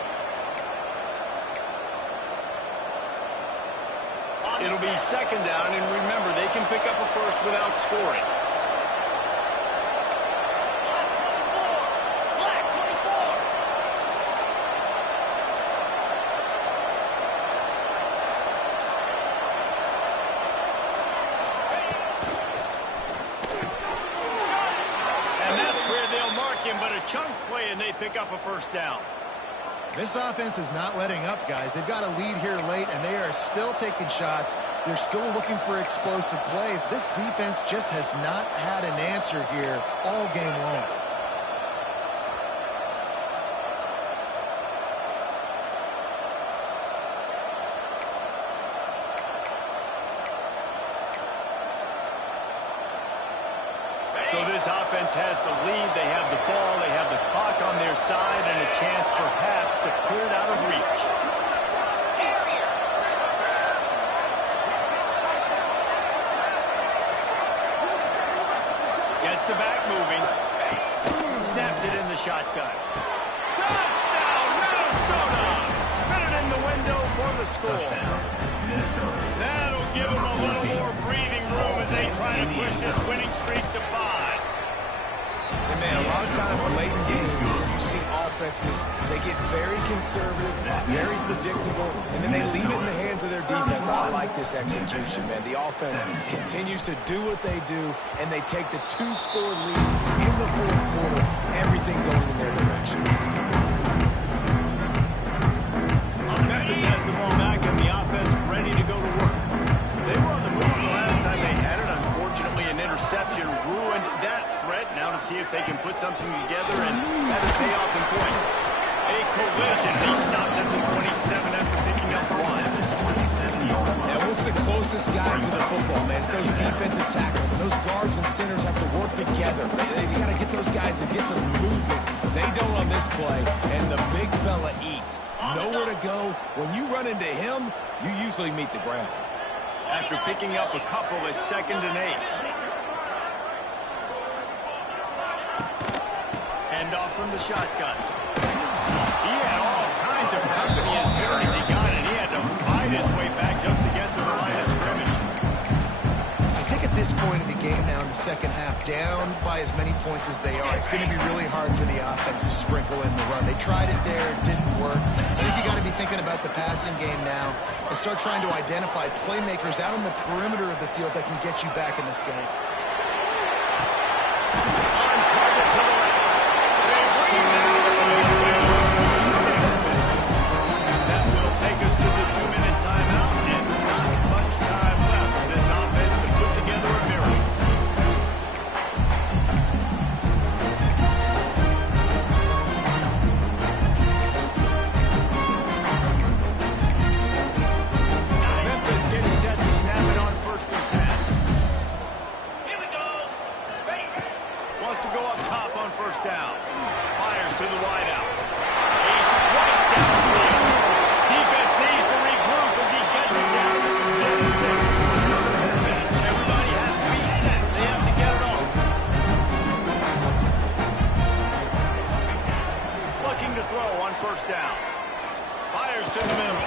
It'll be 2nd down, and remember, they can pick up a 1st without scoring. And that's where they'll mark him, but a chunk play, and they pick up a 1st down. This offense is not letting up, guys. They've got a lead here late, and they are still taking shots. They're still looking for explosive plays. This defense just has not had an answer here all game long. So this offense has the lead. They have the ball. They have the clock on their side and a chance perhaps to put it out of reach. Gets the back moving. Snaps it in the shotgun. Touchdown, Minnesota! Fit it in the window for the score. That'll give them a little more breathing room as they try to push this winning streak to 5. And man, a lot of times late in games, you see offenses, they get very conservative, very predictable, and then they leave it in the hands of their defense. I like this execution, man. The offense continues to do what they do, and they take the 2-score lead in the 4th quarter, everything going in their direction. Memphis has the ball back, and the offense ready to go to work. They were on the move the last time they had it. Unfortunately, an interception ruined that threat. Now to see if they can put something together and have it pay off in points. A collision. He stopped at the 27 after picking up 1. Now, what's the closest guy to the football, man? It's those defensive tackles, and those guards and centers have to work together. They got to get those guys to get some movement. They don't on this play, and the big fella eats. Nowhere to go. When you run into him, you usually meet the ground. After picking up a couple, it's 2nd and 8. Hand off from the shotgun. He had all kinds of company as soon as he got it. He had to fight his way back just to get to the line of scrimmage. I think at this point in the game now in the 2nd half, down by as many points as they are, it's going to be really hard for the offense to sprinkle in the run. They tried it there. It didn't work. I think you got to be thinking about the passing game now and start trying to identify playmakers out on the perimeter of the field that can get you back in this game. On target to the left. They rebound. That will take us to the 2-minute timeout, and not Fires to the middle.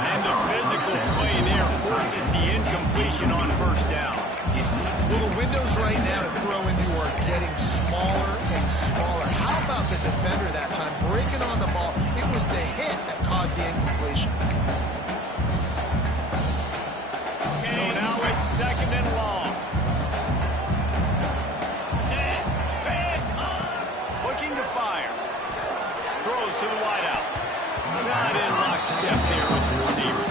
And the physical play there forces the incompletion on first down. Well, the windows right now to throw into are getting smaller and smaller. How about the defender that time breaking on the ball? It was the hit that caused the incompletion. So now it's second and long. Looking to fire. Throws to the wideout. Not in lockstep there with the receiver.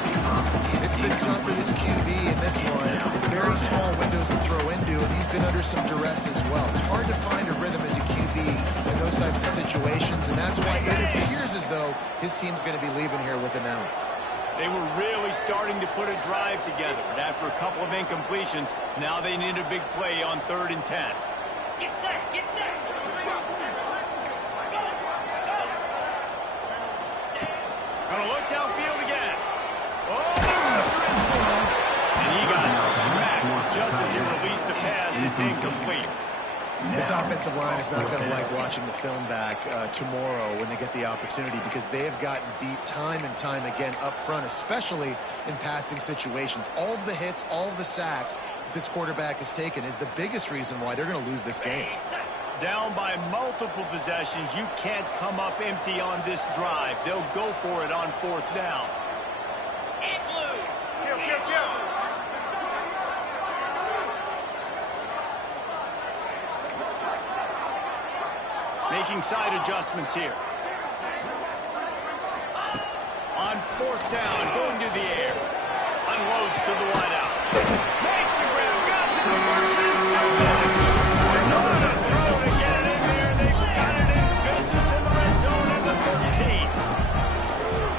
It's been tough for this QB in this one. Very small windows to throw into, and he's been under some duress as well. It's hard to find a rhythm as a QB in those types of situations, and that's why it appears as though his team's going to be leaving here with an out. They were really starting to put a drive together, but after a couple of incompletions, now they need a big play on 3rd and 10. Get set, get set. Gonna look downfield again. And he got smacked just as he released the pass. It's incomplete. This offensive line is not going to like watching the film back tomorrow when they get the opportunity, because they have gotten beat time and time again up front, especially in passing situations. All of the hits, all of the sacks that this quarterback has taken is the biggest reason why they're going to lose this game. Down by multiple possessions, you can't come up empty on this drive. They'll go for it on 4th down. Making side adjustments here. On 4th down, going to the air. Unloads to the wideout. Makes the grab, got the conversion, and still going. Another throw to get it in there. They've got it in business in the red zone at the 13.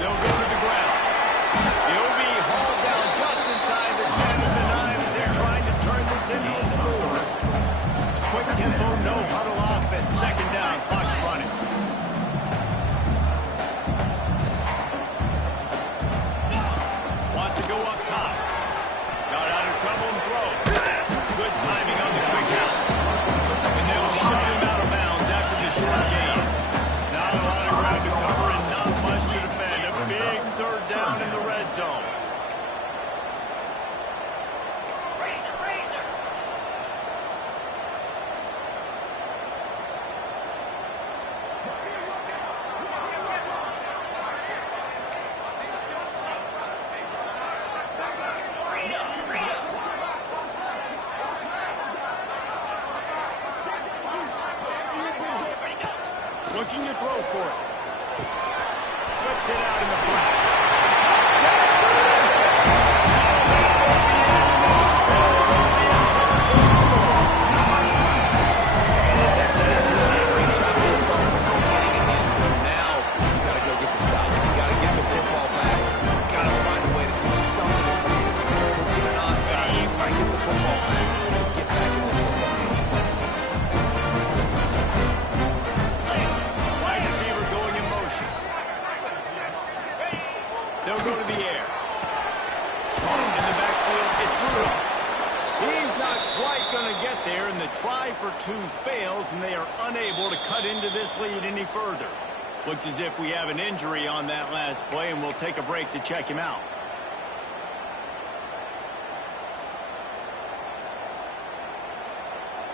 They'll go to the ground. He'll be hauled down just inside the 10 of the 9 as they're trying to turn this into a score. Quick tempo, no huddle offense. 2nd down, clock's running. Wants to go up top. Got out of trouble and throw. Good timing on the quick out. And they'll shut him out of bounds after the short gain. Not a lot of ground to cover and not much to defend. A big 3rd down in the red zone. Looking to throw for it. Flips it out in the flat. That step really great job of this offense of getting in the end zone. Now, you got to go get the stop. You got to get the football back. Got to find a way to do something to create a turnover, get an onside. You got to get the football back to get back in this football game. Wide receiver going in motion. They'll go to the air. In the backfield, it's Rudolph. He's not quite going to get there, and the try for 2 fails, and they are unable to cut into this lead any further. Looks as if we have an injury on that last play, and we'll take a break to check him out.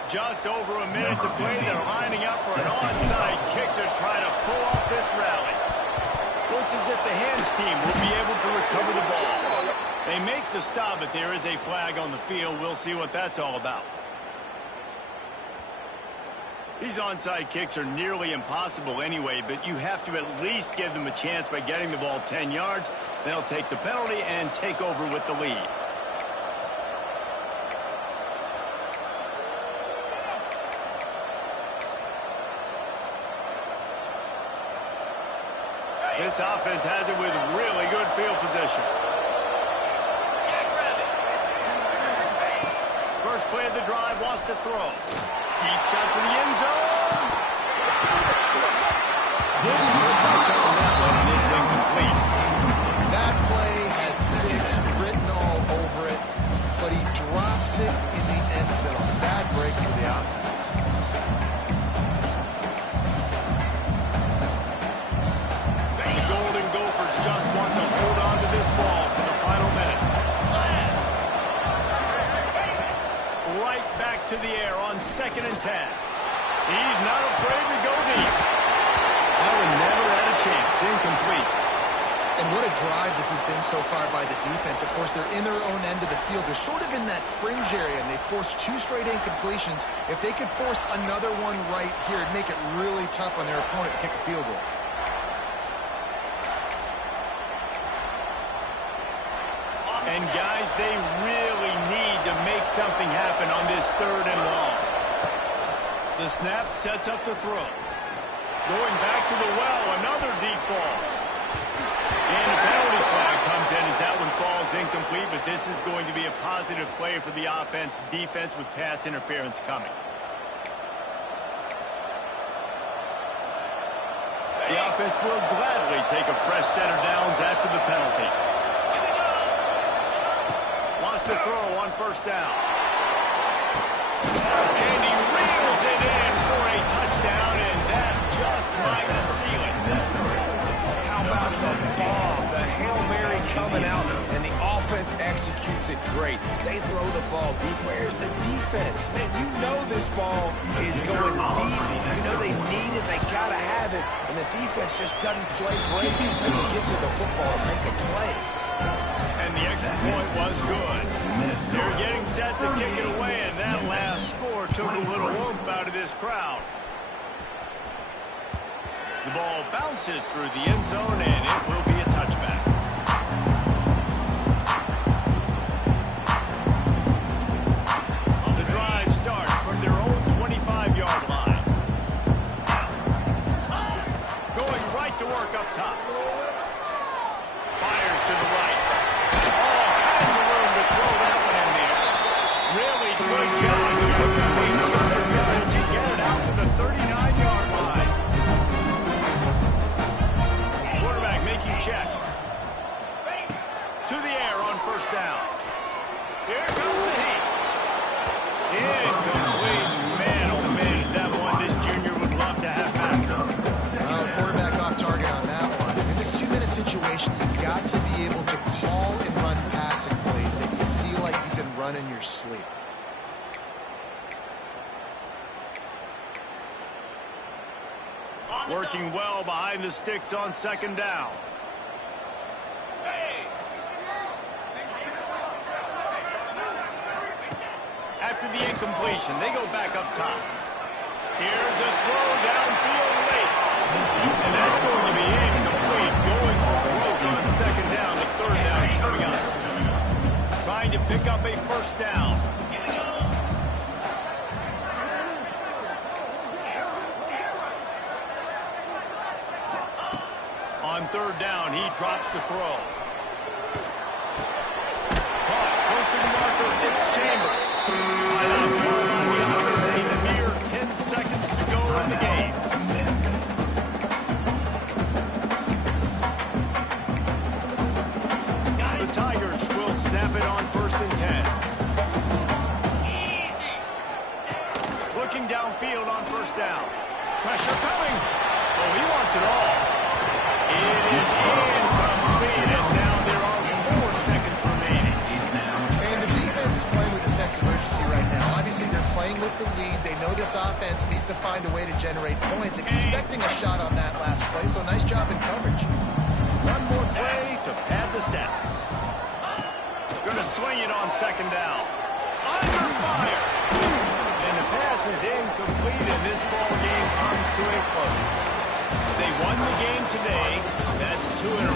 Just over a minute to play. They're lining up for an onside kick to try to pull off this rally. Looks as if the hands team will be able to recover the ball. They make the stop, but there is a flag on the field. We'll see what that's all about. These onside kicks are nearly impossible anyway, but you have to at least give them a chance by getting the ball 10 yards. They'll take the penalty and take over with the lead. This offense has it with really good field position. First play of the drive, wants to throw. Deep shot for the end zone. Didn't hit much on that one, and it's incomplete. That play had 6 written all over it, but he drops it in the end zone. Bad break for the offense. The Golden Gophers incomplete. And what a drive this has been so far by the defense. Of course, they're in their own end of the field. They're sort of in that fringe area, and they forced 2 straight incompletions. If they could force another one right here, it'd make it really tough on their opponent to kick a field goal. And guys, they really need to make something happen on this 3rd and long. The snap sets up the throw. Going back to the well, another deep ball. And the penalty flag comes in as that one falls incomplete, but this is going to be a positive play for the offense. Defense with pass interference coming. The offense will gladly take a fresh set of downs after the penalty. Lost the throw on 1st down. And he reels it in for a touchdown, and that just might seal it. How about the bomb? The Hail Mary coming out, and the offense executes it great. They throw the ball deep. Where's the defense? Man, you know this ball is going deep. You know they need it. They got to have it. And the defense just doesn't play great. Doesn't get to the football and make a play. And the extra point was good. They're getting set to kick it away, and that last score took a little oomph out of this crowd. The ball bounces through the end zone, and it will be a touchback. The drive starts from their own 25-yard line. Going right to work up top. Fires to the right. All kinds of room to throw that one in there. Really good job. Looking shot to get it out to the 39-yard line. Quarterback making checks. To the air on 1st down. Here comes the heat. Incomplete. Man, oh man, is that one this junior would love to have back. Quarterback off target on that one. In this 2-minute situation, you've got to be able to call and run passing plays that you feel like you can run in your sleep. Working well behind the sticks on 2nd down. After the incompletion, they go back up top. Here's a throw downfield late. And that's going to be incomplete. Going for broke on 2nd down. The 3rd down is coming up. Trying to pick up a 1st down. On 3rd down, he drops the throw. Caught close to the marker. It's Chambers. A mere 10 seconds to go in the game. The Tigers will snap it on 1st and 10. Looking downfield on 1st down. Pressure coming. Oh, he wants it all. It is incomplete, and now there are 4 seconds remaining. And the defense is playing with a sense of urgency right now. Obviously, they're playing with the lead. They know this offense needs to find a way to generate points, expecting a shot on that last play, so nice job in coverage. One more play to pad the stats. Going to swing it on 2nd down. Under fire. And the pass is incomplete, and this ball game comes to a close. They won the game today. That's 2 in a row.